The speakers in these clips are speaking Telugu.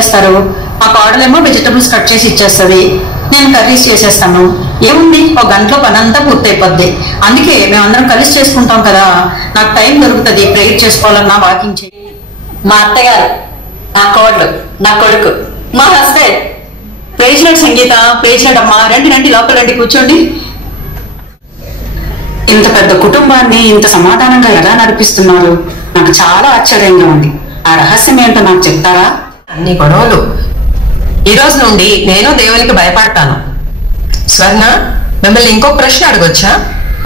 చేస్తారు? మా కోడలేమో వెజిటబుల్స్ కట్ చేసి ఇచ్చేస్తుంది, నేను కర్రీస్ చేసేస్తాను. ఏముంది, ఒక గంటలో పని అంతా పూర్తయిపోద్ది. అందుకే మేమందరం కలిసి చేసుకుంటాం కదా, నాకు టైం దొరుకుతుంది. ప్రేయర్ చేసుకోవాలన్నా, వాకింగ్ చేయాలి. మా అత్తగారు, నా కోడలు, నా కొడుకు, మా హస్బెండ్. ప్రేసినట్టు సంగీత, ప్రేసినట్టమ్మా, రండి లోపల రండి, కూర్చోండి. ఇంత పెద్ద కుటుంబాన్ని ఇంత సమాధానంగా ఎలా నడిపిస్తున్నారు? నాకు చాలా ఆశ్చర్యంగా ఉంది. ఆ రహస్యం ఏంటో నాకు చెప్తారా? అన్ని గొడవలు. ఈ రోజు నుండి నేను దేవునికి భయపడతాను. స్వర్ణ, మిమ్మల్ని ఇంకో ప్రశ్న అడగొచ్చా?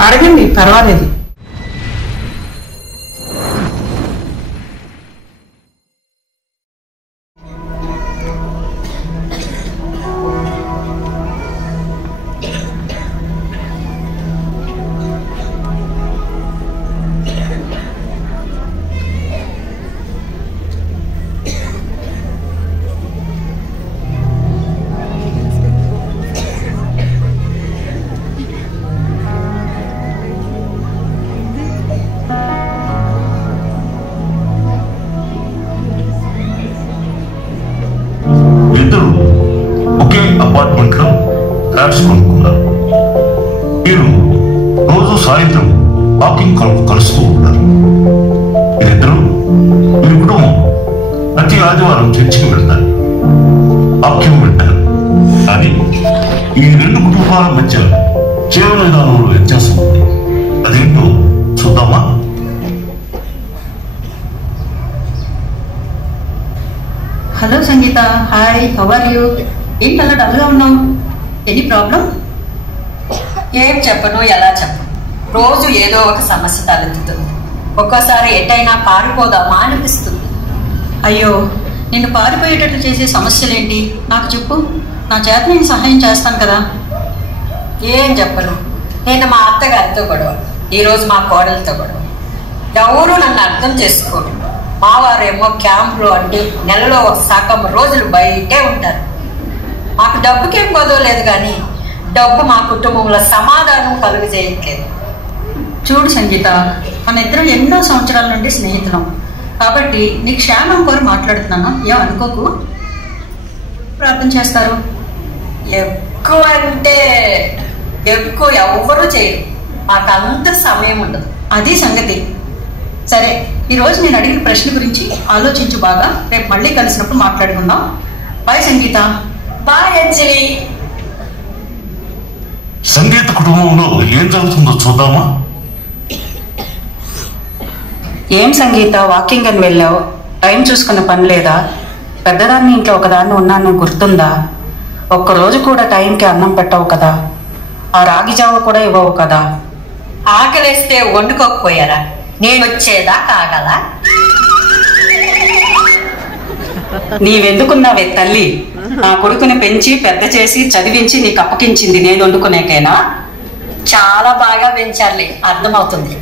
అడగండి, పర్వాలేదు. ఒకే అపార్ట్మెంట్ లో ఫ్లాట్స్ కొనుక్కున్నారు. మీరు రోజు సాయంత్రం వాకింగ్ కలుస్తూ ఉంటారు. మీరిద్దరూ, మీ కుటుంబం ప్రతి ఆదివారం చర్చికి వెళ్తారు, వాక్యం వింటారు. కానీ ఈ రెండు కుటుంబాల మధ్య జీవన విధానంలో వ్యత్యాసం ఉంది. అదేంటో చూద్దామా? Hello Sangeetha, hi, how are you? ఏంటి అలా డల్గా ఉన్నావు? Any problem? ఏం చెప్పను, ఎలా చెప్పను. రోజు ఏదో ఒక సమస్య తలెత్తుతుంది. ఒక్కోసారి ఎటైనా పారిపోదామా అనిపిస్తుంది. అయ్యో, నిన్ను పారిపోయేటట్లు చేసే సమస్యలేంటి? నాకు చెప్పు, నా చేత నేను సహాయం చేస్తాను కదా. ఏం చెప్పను. నేను మా అత్తగారితో గొడవ, ఈరోజు మా కోడలతో గొడవ. ఎవరు నన్ను అర్థం చేసుకోరు. మావారేమో క్యాంపులో అంటే నెలలో ఒక సగం రోజులు బయటే ఉంటారు. మాకు డబ్బుకేం గొడవలేదు, కానీ డబ్బు మా కుటుంబంలో సమాధానం కలుగజేయట్లేదు. చూడు సంగీత, మన ఇద్దరం ఎన్నో సంవత్సరాల నుండి స్నేహితులం కాబట్టి నీ క్షేమం కోరి మాట్లాడుతున్నాను. ఏం అనుకోకు. ప్రార్థన చేస్తారు? ఎక్కువ అంటే ఎక్కువ ఎవ్వరూ చేయరు. మాకు అంత సమయం ఉండదు. అది సంగతి. సరే, ఈరోజు నేను అడిగిన ప్రశ్న గురించి ఆలోచించు బాగా. రేపు మళ్ళీ కలిసినప్పుడు మాట్లాడుకుందాం. బాయ్ సంగీత. బాయ్ అంజలి. సంగీత కుటుంబంలో ఏం జరుగుతుందో చూద్దామా? ఏం సంగీత, వాకింగ్ అని వెళ్ళావు, టైం చూసుకున్న పని లేదా? పెద్దదాన్ని ఇంట్లో ఒకదాన్ని ఉన్నాను, గుర్తుందా? ఒక్కరోజు కూడా టైంకి అన్నం పెట్టవు కదా, ఆ రాగి జావ కూడా ఇవ్వవు కదా. ఆకలిస్తే వండుకోకపోయారా? నేను వచ్చేదా కాగలా? నీవెందుకున్నావే తల్లి? నా కొడుకుని పెంచి పెద్ద చేసి చదివించి నీకు అప్పగించింది నేను వండుకునేకేనా? చాలా బాగా పెంచాలి, అర్థమవుతుంది.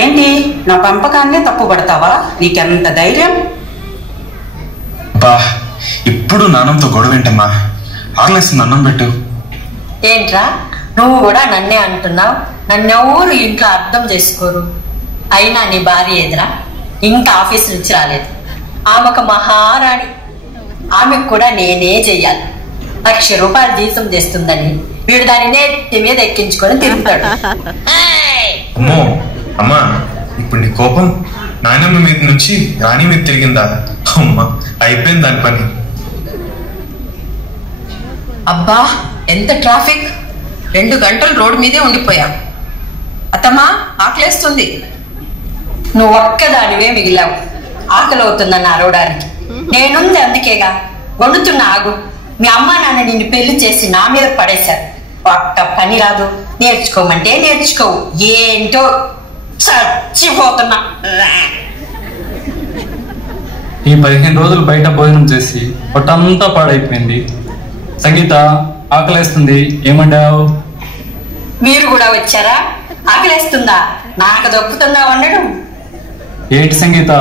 ఏంటి, నా పెంపకాన్నే తప్పు పడతావా? నీకెంత ధైర్యం? బా, ఇప్పుడు నాన్నంతో గొడవ ఏంటమ్మా? ఆగలేస్తుంది, అన్నం పెట్టు. ఏంట్రా, నువ్వు కూడా నన్నే అంటున్నావు? నన్నెవరు ఇంట్లో అర్థం చేసుకోరు. అయినా నీ భార్య ఎదురా ఇంకా ఆఫీస్ నుంచి రాలేదు. ఆమె ఒక మహారాణి. ఆమెకు కూడా నేనే చెయ్యాలి. 1,00,000 రూపాయలు జీతం చేస్తుందని వీడు దాని నెత్తి మీద ఎక్కించుకొని తిరుగుతాడు. అమ్మో అమ్మా, ఇప్పుడు నీ కోపం నాయనమ్మ మీద నుంచి రాణి మీద తిరిగిందా? అమ్మా, అయిపోయింది దాని పని. అబ్బా, ఎంత ట్రాఫిక్! 2 గంటలు రోడ్డు మీదే ఉండిపోయాం. అత్తమ్మా, ఆకలేస్తుంది. నువ్వు ఒక్కదానివే మిగిలావు ఆకలి అవుతుందని అరవడానికి. నేనుంది అందుకేగా. వండుతున్నా, ఆగు. మీ అమ్మా నాన్న నిన్ను పెళ్లి చేసి నా మీద పడేశారు. ఒక్క పని రాదు, నేర్చుకోమంటే నేర్చుకోవు. ఏంటో చచ్చిపోతున్నా. ఈ 15 రోజులు బయట భోజనం చేసి పొట్టంతా పాడైపోయింది. సంగీత, ఆకలేస్తుంది, ఏమంటావు? మీరు కూడా వచ్చారా? ఆకలేస్తుందా? నాకు దొక్కుతుందా వండడం? ఏంటి సంగీత,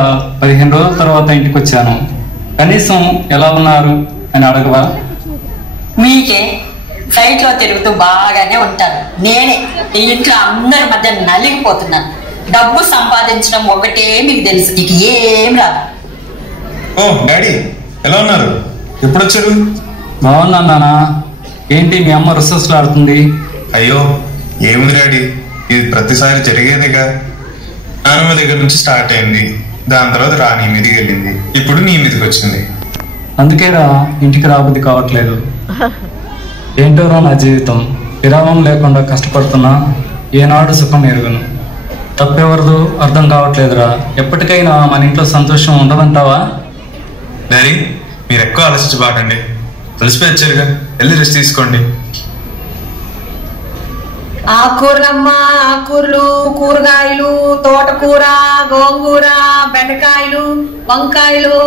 15 రోజుల తర్వాత ఇంటికి వచ్చాను, కనీసం ఎలా ఉన్నారు అని అడగవా? మీకే ఫ్లైట్ లో తిరుగుతూ బాగానే ఉంటారు. నేనే ఈ ఇంట్లో అందరి మధ్య నలిగిపోతున్నాను. డబ్బు సంపాదించడం ఒకటే మీకు తెలుసు, నీకు ఏం రాదు. ఓ డాడీ, ఎలా ఉన్నారు? ఎప్పుడు వచ్చారు? బాగున్నా నాన్న. ఏంటి మీ అమ్మ రుసరుసలాడుతుంది? అయ్యో ఏముంది డాడీ, ఇది ప్రతిసారి జరిగేదిగా. నాన్నమ్మ దగ్గర నుంచి స్టార్ట్ అయింది, దాని తర్వాత రాణి మీదకి వెళ్ళింది, ఇప్పుడు నీ మీదకి వచ్చింది. అందుకేరా ఇంటికి రాబుద్ది కావట్లేదు. ఏంటోరా నా జీవితం, విరామం లేకుండా కష్టపడుతున్నా ఏనాడు సుఖం ఎరుగను. తప్పెవరదు అర్థం కావట్లేదురా. ఎప్పటికైనా మన ఇంట్లో సంతోషం ఉండదంటావా? డాడీ మీరు ఎక్కువ ఆలోచించబాకండి, తెలిసిపోయి వచ్చారుగా, వెళ్ళి రెస్ట్ తీసుకోండి. ఆకుకూరలమ్మా, ఆకుకూరలు, కూరగాయలు, తోటకూర, గోంగూర, బెండకాయలు, వంకాయలు.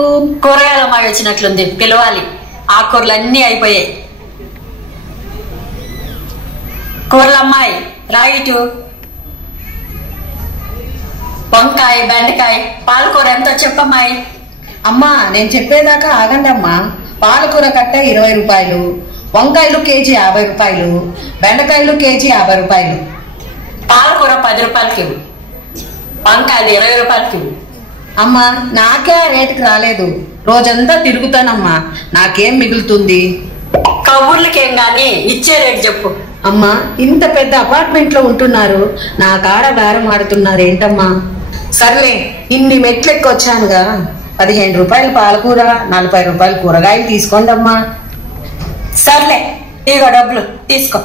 కూరగాయల అమ్మాయి వచ్చినట్లుంది, పిలవాలి. ఆకుకూరలు అన్నీ అయిపోయాయి. కూరల అమ్మాయి రైటు. వంకాయ, బెండకాయ, పాలకూర ఎంతో చెప్పమ్మాయి. అమ్మా నేను చెప్పేదాకా ఆగండి అమ్మా. పాలకూర కట్ట 20 రూపాయలు, వంకాయలు కేజీ 50 రూపాయలు, బెండకాయలు కేజీ 50 రూపాయలు. పాలకూర 10 రూపాయలకి ఇవ్వు, వంకాయలు 20 రూపాయలకి ఇవ్వు. అమ్మా నాకే ఆ రేటుకి రాలేదు, రోజంతా తిరుగుతానమ్మా, నాకేం మిగులుతుంది? కబుర్లకేం గాని ఇచ్చే రేటు చెప్పు. అమ్మా ఇంత పెద్ద అపార్ట్మెంట్ లో ఉంటున్నారు, నా కాడ బేరం ఆడుతున్నారు ఏంటమ్మా? సర్లే ఇన్ని మెట్లెక్కి వచ్చానుగా, 15 రూపాయలు పాలకూర, 40 రూపాయలు కూరగాయలు తీసుకోండి అమ్మా. సర్లే ఇగో డబ్బులు తీసుకో.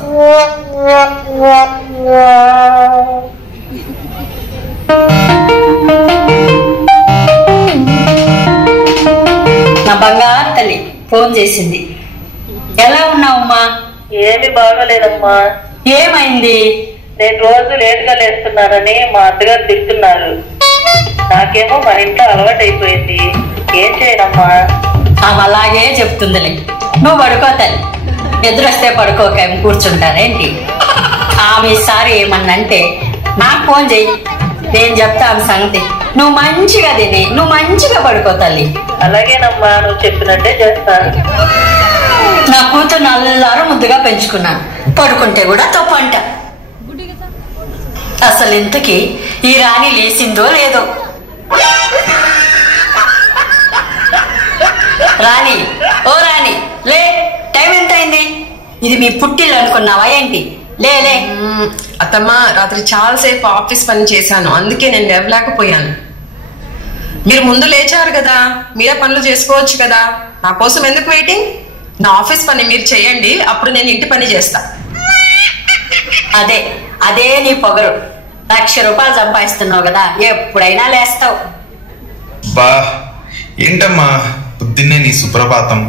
నా బంగారు తల్లి ఫోన్ చేసింది. ఎలా ఉన్నావమ్మా? ఏమి బాగోలేదమ్మా. ఏమైంది? నేను రోజు లేటుగా లేస్తున్నానని మా అత్తగారు తిడుతున్నారు. నాకేమో మా ఇంట్లో అలవాటు అయిపోయింది, ఏం చేయనమ్మా? ఆమె అలాగే చెప్తుందిలే. నువ్వు పడుకో తల్లి, ఎదురొస్తే పడుకోక కూర్చుంటారేంటి? ఆమె ఈసారి ఏమన్నంటే నాకు ఫోన్ చెయ్యి, నేను చెప్తా ఆమె సంగతి. నువ్వు మంచిగా తిని నువ్వు మంచిగా పడుకో తల్లి. అలాగేనమ్మా, నువ్వు చెప్పినట్టే చేస్తాను. నా కూతురు నల్లారు ముద్దుగా పెంచుకున్నాను, పడుకుంటే కూడా తప్పంట. అసలు ఇంతకీ ఈ రాణి లేచిందో లేదో. రాణి, ఓ రాణి లే, టైం ఎంత అయింది? ఇది మీ పుట్టిల్లు అనుకున్నావా ఏంటి? లే లే. అత్తమ్మ రాత్రి చాలాసేపు ఆఫీస్ పని చేశాను, అందుకే నేను లేవలేకపోయాను. మీరు ముందు లేచారు కదా, మీరే పనులు చేసుకోవచ్చు కదా, నా కోసం ఎందుకు వెయిటింగ్? నా ఆఫీస్ పని మీరు చేయండి, అప్పుడు నేను ఇంటి పని చేస్తా. అదే అదే నీ పొగరు. 1,00,000 రూపాయలు సంపాదిస్తున్నావు కదా, ఎప్పుడైనా లేస్తావు. బా ఏంటమ్మా పొద్దున్నే నీ సుప్రభాతం.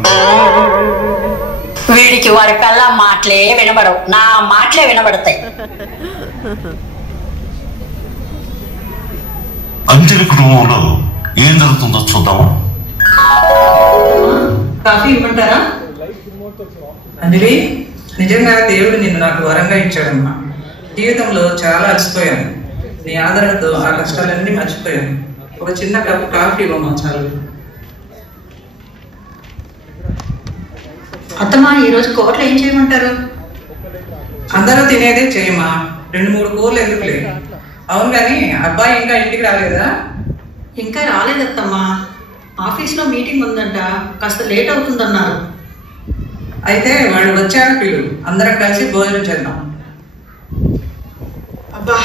వీడికి వాడి పిల్ల మాటలే వినబడవు, నా మాటలే వినబడతాయి. అంజలి కుటుంబంలో ఏం జరుగుతుందో చూద్దామా? కాఫీ ఇవ్వమంటారా? అంజలి, నిజంగా దేవుడు నిన్ను నాకు వరంగా ఇచ్చాడమ్మా. జీవితంలో చాలా అలసిపోయాను, నీ ఆదరణతో ఆ కష్టాలన్నీ మర్చిపోయాను. ఒక చిన్న కప్పు కాఫీ ఇవ్వమ్మా చాలు. అత్తమ్మా ఈరోజు కూరలు ఏం చేయమంటారు? అందరూ తినేదే చేయమ్మా, 2-3 కూరలు ఎందుకులే. అవును కానీ అబ్బాయి ఇంకా ఇంటికి రాలేదా? ఇంకా రాలేదత్తమ్మా, ఆఫీస్లో మీటింగ్ ఉందంట, కాస్త లేట్ అవుతుందన్నారు. అయితే వాళ్ళు వచ్చాక పిలు, అందరం కలిసి భోజనం చేద్దాం. అబ్బా,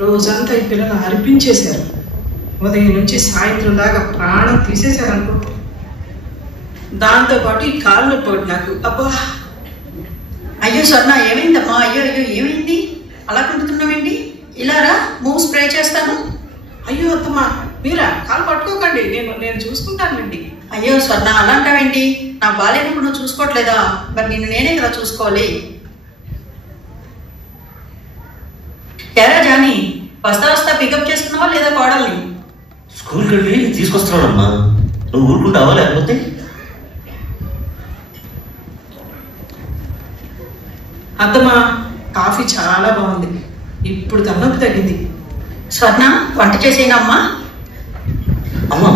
రోజంతా ఈ పిల్లలు అర్పించేశారు. ఉదయం నుంచి సాయంత్రం దాకా ప్రాణం తీసేశారు అనుకో. దాంతోపాటు ఈ కాళ్ళు నొప్పి నాకు. అబ్బా, అయ్యో స్వర్ణ ఏమైందమ్మా? అయ్యో అయ్యో ఏమైంది? అలా కుంటున్నావేంటి? ఇలారా, మూవ్ స్ప్రే చేస్తాను. అయ్యో అత్తమ్మా, మీరా కాలు పట్టుకోకండి, నేను చూసుకుంటానండి. అయ్యో స్వర్ణ అలా అంటావేంటి? నా బాలేనప్పుడు నువ్వు చూసుకోవట్లేదా? మరి నిన్ను నేనే కదా చూసుకోవాలి. ఎరా జానీ, వస్తా పికప్ చేసుకున్నావా లేదా కోడల్ని? స్కూల్కి వెళ్ళి తీసుకొస్తున్నాడమ్మా, నువ్వు ఊరుకుంటావా? లేకపోతే అత్తమ్మా, కాఫీ చాలా బాగుంది, ఇప్పుడు తలనొప్పి తగ్గింది. స్వర్ణ వంట చేసేనమ్మా. అమ్మా,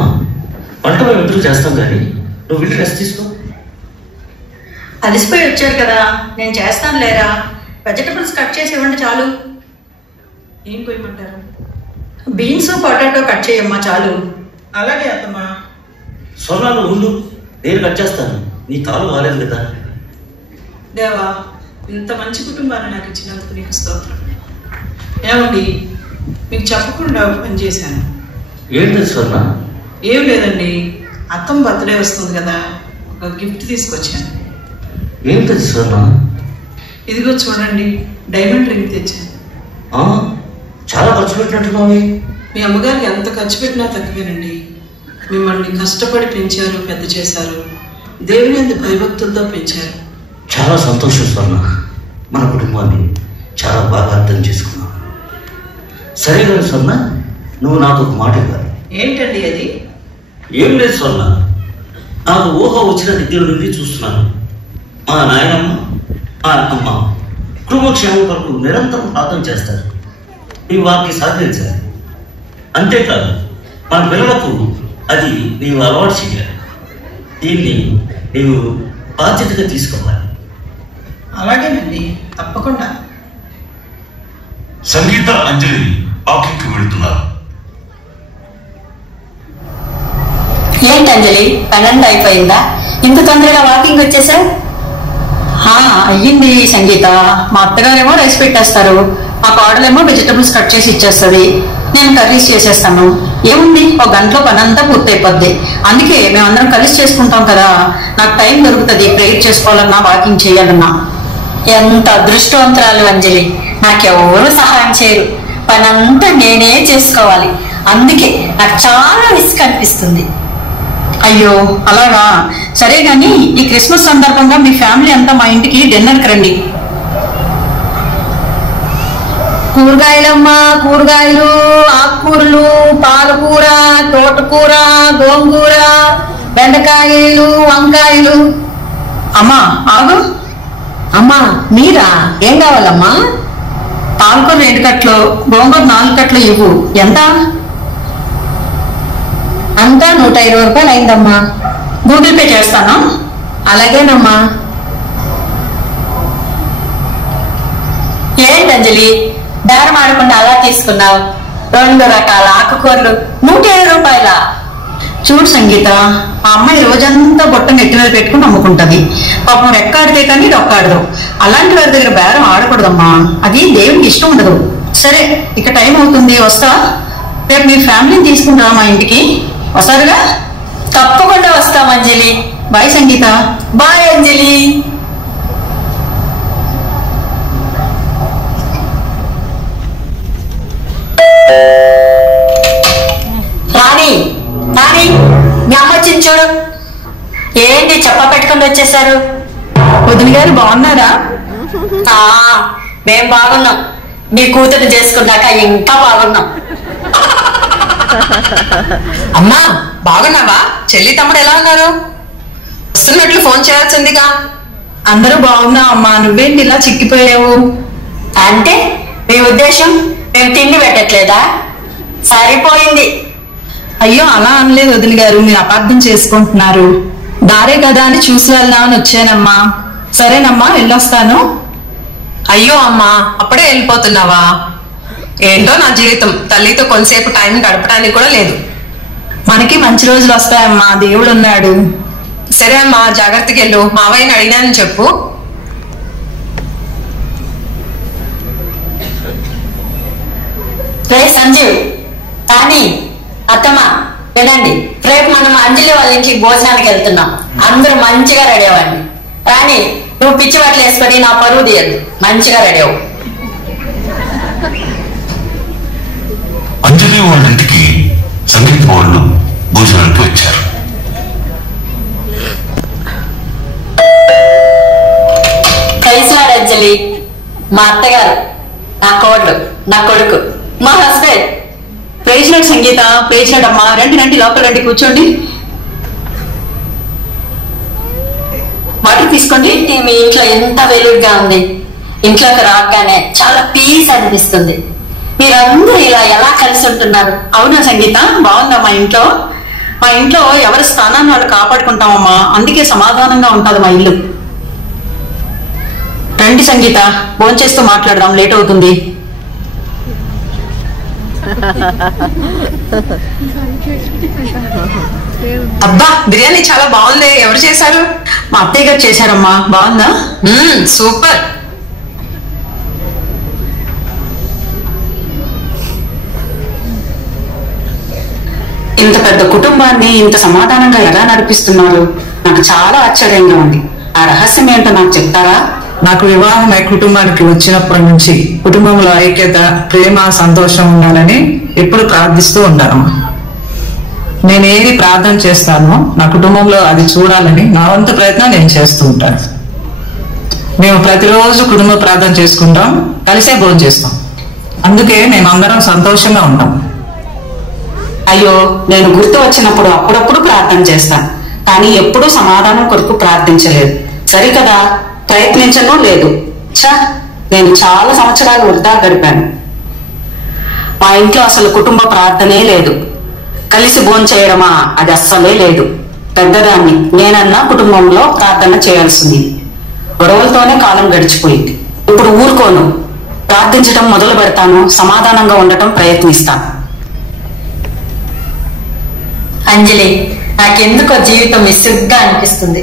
వంట మేము ఇద్దరు చేస్తాం కానీ నువ్వు వెళ్ళి రెస్ట్ తీసుకో. అలసిపోయి వచ్చారు కదా, నేను చేస్తాను లేరా. వెజిటబుల్స్ కట్ చేసి ఇవ్వండి చాలు. ఏం కొయ్యమంటారు? బీన్స్ పొటాటో కట్ చేయమ్మా చాలు. అలాగే అత్తమ్మా. సోనాలు ఉండు, నేను కట్ చేస్తాను, నీ కాలు బాగాలేదు కదా. దేవా, ఇంత మంచి కుటుంబాన్ని నాకు ఇచ్చినందుకు నీకు స్తోత్రం. ఏమండి, మీకు చెప్పకుండా పని చేశాను. ఏంటి స్వర్ణ? ఏం లేదండి, అత్తమ్మ బర్త్డే వస్తుంది కదా, ఒక గిఫ్ట్ తీసుకొచ్చాను. ఏంటది స్వర్ణ? ఇదిగో చూడండి, డైమండ్ రింగ్ తెచ్చాను. చాలా ఖర్చు పెట్టినట్టున్నావి. మీ అమ్మగారికి ఎంత ఖర్చు పెట్టినా తక్కువేనండి. మిమ్మల్ని కష్టపడి పెంచారు, పెద్ద చేశారు, దేవుని అందు భయభక్తులతో పెంచారు. చాలా సంతోషం స్వర్ణ, మన కుటుంబాన్ని చాలా బాగా అర్థం చేసుకున్నావు. సరే కదా స్వర్ణ, నువ్వు నాకు ఒక మాట ఇవ్వాలి. ఏంటండి అది? ఏం లేదు స్వర్ణ, నాకు ఊహ వచ్చిన దగ్గర నుండి చూస్తున్నాను. మా నాయనమ్మ, మా అమ్మ కుటుంబక్షేమం కొరకు నిరంతరం ప్రార్థన చేస్తారు. నీవు వారికి సహకరించాలి. అంతేకాదు మన పిల్లలకు అది నీవు అలవాటు చేయాలి. దీన్ని నీవు బాధ్యతగా తీసుకోవాలి. అలాగేనండి, తప్పకుండా. సంగీత, అంజలి వాకింగ్కి వెళుతున్నారు. ఏంటి అంజలి, పనంతా అయిపోయిందా? ఇంత తొందరగా వాకింగ్ వచ్చేసావు? అయ్యింది సంగీత. మా అత్తగారేమో రైస్ పెట్టేస్తారు, మా కోడలేమో వెజిటబుల్స్ కట్ చేసి ఇచ్చేస్తుంది, నేను కర్రీస్ చేసేస్తాను. ఏముంది, ఒక గంటలో పని అంతా పూర్తయిపోద్ది. అందుకే మేమందరం కలిసి చేసుకుంటాం కదా, నాకు టైం దొరుకుతుంది ప్రేయర్ చేసుకోవాలన్నా వాకింగ్ చేయాలన్నా. ఎంత అదృష్టవంతురాలు అంజలి, నాకెవరూ సహాయం చేయరు, పనంతా నేనే చేసుకోవాలి. అందుకే నాకు చాలా రిస్క్ అనిపిస్తుంది. అయ్యో అలాగా, సరే గాని ఈ క్రిస్మస్ సందర్భంగా మీ ఫ్యామిలీ అంతా మా ఇంటికి డిన్నర్కి రండి. కూరగాయలమ్మా, కూరగాయలు, ఆకుకూరలు, పాలకూర, తోటకూర, గోంగూర, బెండకాయలు, వంకాయలు. అమ్మా ఆగు. అమ్మా మీరా? ఏం కావాలమ్మా? పాలకూర 2 కట్లు, గోంగూర 4 కట్లు ఇవ్వు. ఎంత? అంతా 120 రూపాయలు అయిందమ్మా. గూగుల్ పే చేస్తాను. అలాగేనమ్మా. ఏంటి అంజలి, బేరం ఆడకుండా అలా తీసుకున్నావు? 2 రకాల ఆకుకూరలు 120 రూపాయల? చూడు సంగీత, ఆ అమ్మాయి రోజంతా బొట్ట నెత్తి మీద పెట్టుకుని అమ్ముకుంటది. పాపం రెక్కాడితే కానీ డొక్కాడదు. అలాంటి వారి దగ్గర బేరం ఆడకూడదమ్మా, అది దేవుడికి ఇష్టం ఉండదు. సరే, ఇక టైం అవుతుంది, వస్తా. రేపు మీ ఫ్యామిలీని తీసుకుంటా మా ఇంటికి, వస్తారుగా? తప్పకుండా వస్తాం అంజలి. బాయ్ సంగీత. బాయ్ అంజలి. రాణి, రాణి, మీ అమ్మ వచ్చింది చూడు. ఏంటి చెప్ప పెట్టుకుని వచ్చేసారు? వదిన గారు బాగున్నారా? మేం బాగున్నాం, మీ కూతురు చేసుకున్నాక ఇంకా బాగున్నాం. అమ్మా బాగున్నావా? చెల్లి తమ్ముడు ఎలా ఉన్నారు? వస్తున్నట్లు ఫోన్ చేయాల్సిందిగా. అందరూ బాగున్నాం అమ్మా, నువ్వేంటి ఇలా చిక్కిపోయావు? అంటే మీ ఉద్దేశం మేము తిండి పెట్టట్లేదా? సరిపోయింది. అయ్యో అలా అనలేదు వదిన గారు, మీరు అపార్థం చేసుకుంటున్నారు. దారే కదా అని చూసి వెళ్దామని వచ్చానమ్మా. సరేనమ్మా, వెళ్ళొస్తాను. అయ్యో అమ్మా, అప్పుడే వెళ్ళిపోతున్నావా? ఏంటో నా జీవితం, తల్లితో కొంతసేపు టైం గడపడానికి కూడా లేదు. మనకి మంచి రోజులు వస్తాయమ్మా, దేవుడు ఉన్నాడు. సరే అమ్మా, జాగ్రత్తగా వెళ్ళు. మావయ్యని అడిగినానని చెప్పు. రే సంజీవ్, కానీ అత్తమ్మ వినండి, రేపు మనం అంజలి వాళ్ళ ఇంటికి భోజనానికి వెళ్తున్నాం. అందరూ మంచిగా రెడీ అవ్వండి. రాణి, నువ్వు పిచ్చి బట్టలు వేసుకొని నా పరువు తీయద్దు, మంచిగా రెడీ అవ్వు. అంజలి వాళ్ళ ఇంటికి సంగీత వాళ్ళు భోజనానికి వచ్చారు. కలిసినాడు అంజలి, మా అత్తగారు, నా కోడలు, నా కొడుకు, మా హస్బెండ్. ప్రేసినాడు సంగీత, ప్రేసినాడమ్మా. రండి రండి, లోపల రండి, కూర్చోండి. వాటర్ తీసుకోండి. మీ ఇంట్లో ఎంత వెలుగుగా ఉంది. ఇంట్లోకి రాగానే చాలా పీస్ అనిపిస్తుంది. మీరందరూ ఇలా ఎలా కలిసి ఉంటున్నారు? అవునా సంగీత, బాగుందా మా ఇంట్లో? మా ఇంట్లో ఎవరి స్థానాన్ని వాళ్ళు కాపాడుకుంటామమ్మా, అందుకే సమాధానంగా ఉంటుంది మా ఇల్లు. రండి సంగీత, భోంచేస్తూ మాట్లాడదాం, లేట్ అవుతుంది. అబ్బా బిర్యానీ చాలా బాగుంది. ఎవరు చేశారు? మా అత్తయ్య గారు చేశారమ్మా. బాగుందా? సూపర్. ఇంత పెద్ద కుటుంబాన్ని ఇంత సమాధానంగా ఎలా నడిపిస్తున్నారు? నాకు చాలా ఆశ్చర్యంగా ఉంది. ఆ రహస్యం ఏంటో నాకు చెప్తారా? నాకు వివాహమై కుటుంబానికి వచ్చినప్పటి నుంచి కుటుంబంలో ఐక్యత, ప్రేమ, సంతోషం ఉండాలని ఎప్పుడు ప్రార్థిస్తూ ఉంటానమ్మా. నేను ఏది ప్రార్థన చేస్తానో నా కుటుంబంలో అది చూడాలని నా వంతు ప్రయత్నం నేను చేస్తూ ఉంటాను. మేము ప్రతిరోజు కుటుంబ ప్రార్థన చేసుకుంటాం, కలిసే భోజనం చేస్తాం. అందుకే మేమందరం సంతోషంగా ఉంటాం. అయ్యో, నేను గుర్తు వచ్చినప్పుడు అప్పుడప్పుడు ప్రార్థన చేస్తాను, కానీ ఎప్పుడూ సమాధానం కొరకు ప్రార్థించలేదు. సరికదా, ప్రయత్నించను లేదు. నేను చాలా సంవత్సరాలు వృధా గడిపాను. మా ఇంట్లో అసలు కుటుంబ ప్రార్థనే లేదు. కలిసి భోంచేయడమా, అది అస్సలే లేదు. పెద్దదాన్ని నేనన్నా కుటుంబంలో ప్రార్థన చేయాల్సింది. గొడవలతోనే కాలం గడిచిపోయింది. ఇప్పుడు ఊరుకోను, ప్రార్థించడం మొదలు పెడతాను. సమాధానంగా ఉండటం ప్రయత్నిస్తాను. అంజలి, నాకెందుకో జీవితం విసుగ్గా అనిపిస్తుంది.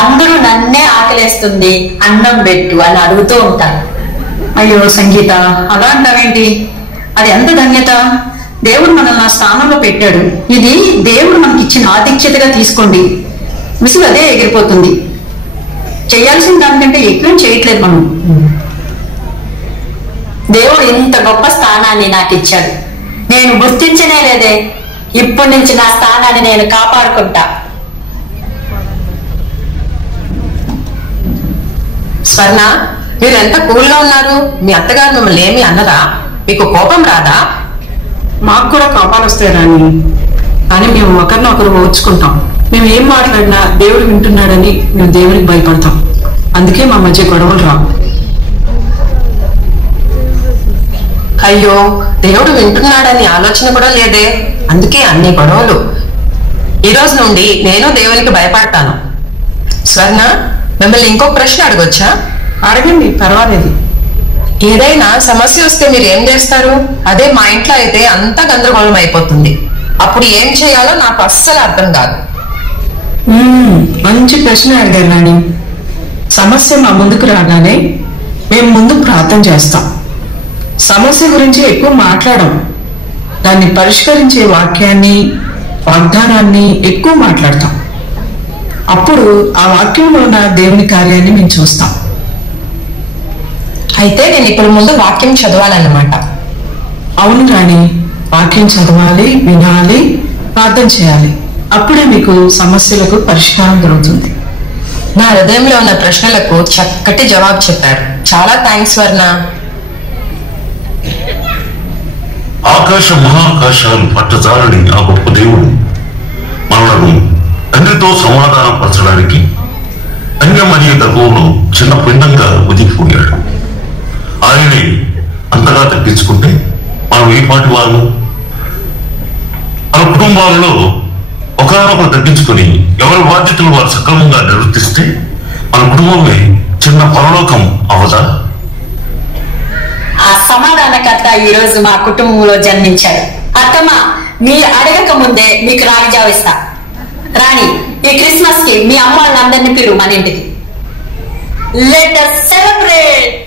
అందరూ నన్నే ఆకలేస్తుంది, అన్నం పెట్టు అని అడుగుతూ ఉంటాను. అయ్యో సంగీత, అలా అంటావేంటి? అది ఎంత ధన్యత! దేవుడు మనల్ని ఆ స్థానంలో పెట్టాడు. ఇది దేవుడు మనకి ఇచ్చిన ఆతిథ్యతగా తీసుకోండి. విసుగు అదే ఎగిరిపోతుంది. చేయాల్సిన దానికంటే ఎక్కువ చేయట్లేదు మనం. దేవుడు ఇంత గొప్ప స్థానాన్ని నాకు ఇచ్చాడు, నేను గుర్తించనే లేదే. ఇప్పటి నుంచి నా స్థానాన్ని నేను కాపాడుకుంటా. స్వర్ణ, మీరు ఎంత కూల్గా ఉన్నారు. మీ అత్తగారు మిమ్మల్ని ఏమి అన్నరా? మీకు కోపం రాదా? మాకు కూడా కోపాలు వస్తాయి రాని, కానీ మేము ఒకరినొకరు ఓర్చుకుంటాం. మేము ఏం మాట్లాడినా దేవుడు వింటున్నాడని మేము దేవునికి భయపడతాం. అందుకే మా మధ్య గొడవలు రావు. అయ్యో, దేవుడు వింటున్నాడని ఆలోచన కూడా లేదే, అందుకే అన్ని గొడవలు. ఈ రోజు నుండి నేను దేవునికి భయపడతాను. స్వర్ణ, మిమ్మల్ని ఇంకో ప్రశ్న అడగొచ్చా? అడగండి, పర్వాలేదు. ఏదైనా సమస్య వస్తే మీరు ఏం చేస్తారు? అదే మా ఇంట్లో అయితే అంతా గందరగోళం అయిపోతుంది. అప్పుడు ఏం చేయాలో నాకు అస్సలు అర్థం కాదు. మంచి ప్రశ్న అడిగారు నాని. సమస్య మా ముందుకు రాగానే మేము ముందు ప్రార్థన చేస్తాం. సమస్య గురించి ఎక్కువ మాట్లాడం. దాన్ని పరిష్కరించే వాక్యాన్ని, వాగ్దానాన్ని ఎక్కువ మాట్లాడతాం. అప్పుడు ఆ వాక్యంలో ఉన్న దేవుని కార్యాన్ని మేము చూస్తాం. అయితే నేను ఇప్పుడు ముందు వాక్యం చదవాలన్నమాట. అవును రాణి, వాక్యం చదవాలి, వినాలి, ప్రార్థన చేయాలి. అప్పుడే మీకు సమస్యలకు పరిష్కారం దొరుకుతుంది. నా హృదయంలో ఉన్న ప్రశ్నలకు చక్కటి జవాబు చెప్పారు. చాలా థ్యాంక్స్ వర్ణ. ఆకాశ మహాకాశాలు పట్టజాలని ఆ గొప్ప దేవుడు మనలను తండ్రితో సమాధానం పరచడానికి కన్యమరియ గర్భంలో చిన్న పిండంగా ఉదిగిపోయాడు. ఆయనే అంతగా తగ్గించుకుంటే మనం ఏ పాటి వారు? మన కుటుంబాలలో ఒకరినొకరు తగ్గించుకుని ఎవరి బాధ్యతలు వారు సక్రమంగా నిర్వర్తిస్తే మన కుటుంబమే చిన్న పరలోకం అవదా? ఆ సమాధానకర్త ఈ రోజు మా కుటుంబంలో జన్మించాడు. అత్తమ్మ, మీరు అడగక ముందే మీకు రాగిజావిస్తా. రాణి, ఈ క్రిస్మస్ కి మీ అమ్మ వాళ్ళందరినీ పిలువు మన ఇంటికి. Let us celebrate.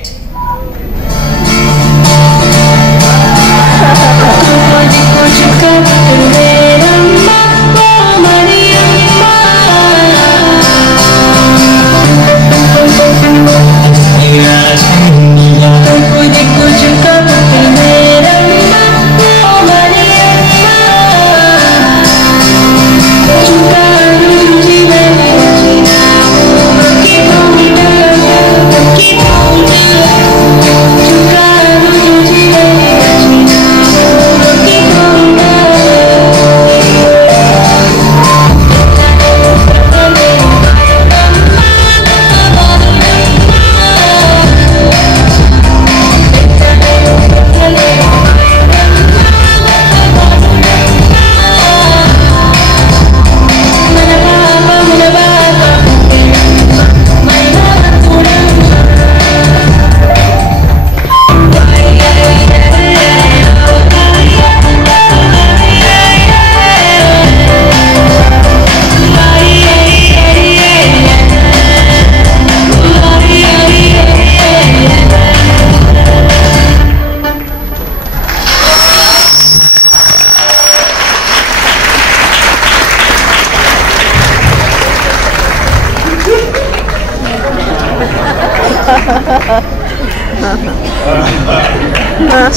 Keep on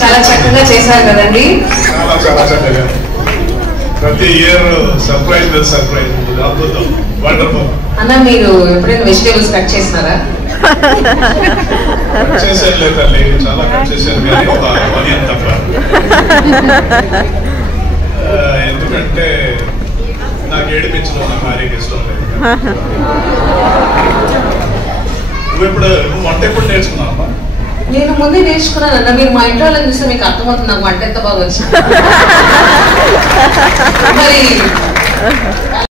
చాలా చక్కగా చేశారు కదండి. చాలా చాలా చక్కగా ప్రతి ఇయర్ సర్ప్రైజ్ అద్భుతం, వండర్ఫుల్. అన్న మీరు ఎప్పుడైనా వెజిటేబుల్స్ కట్ చేసినారా? కట్ చేశాను లేదు తల్లి, చాలా కట్ చేశాను కానీ ఒక ఆనియన్ తప్ప. ఎందుకంటే నాకు ఏడిపించడం నా భార్యకి ఇష్టం లేదు. నువ్వు వంట ఎప్పుడు నేర్చుకున్నావమ్మా? నేను ముందే నేర్చుకున్నాను అన్న. మీరు మా ఇంట్లో వాళ్ళని చూస్తే మీకు అర్థమవుతుంది నాకు వంట ఎంత బాగా వచ్చింది. మరి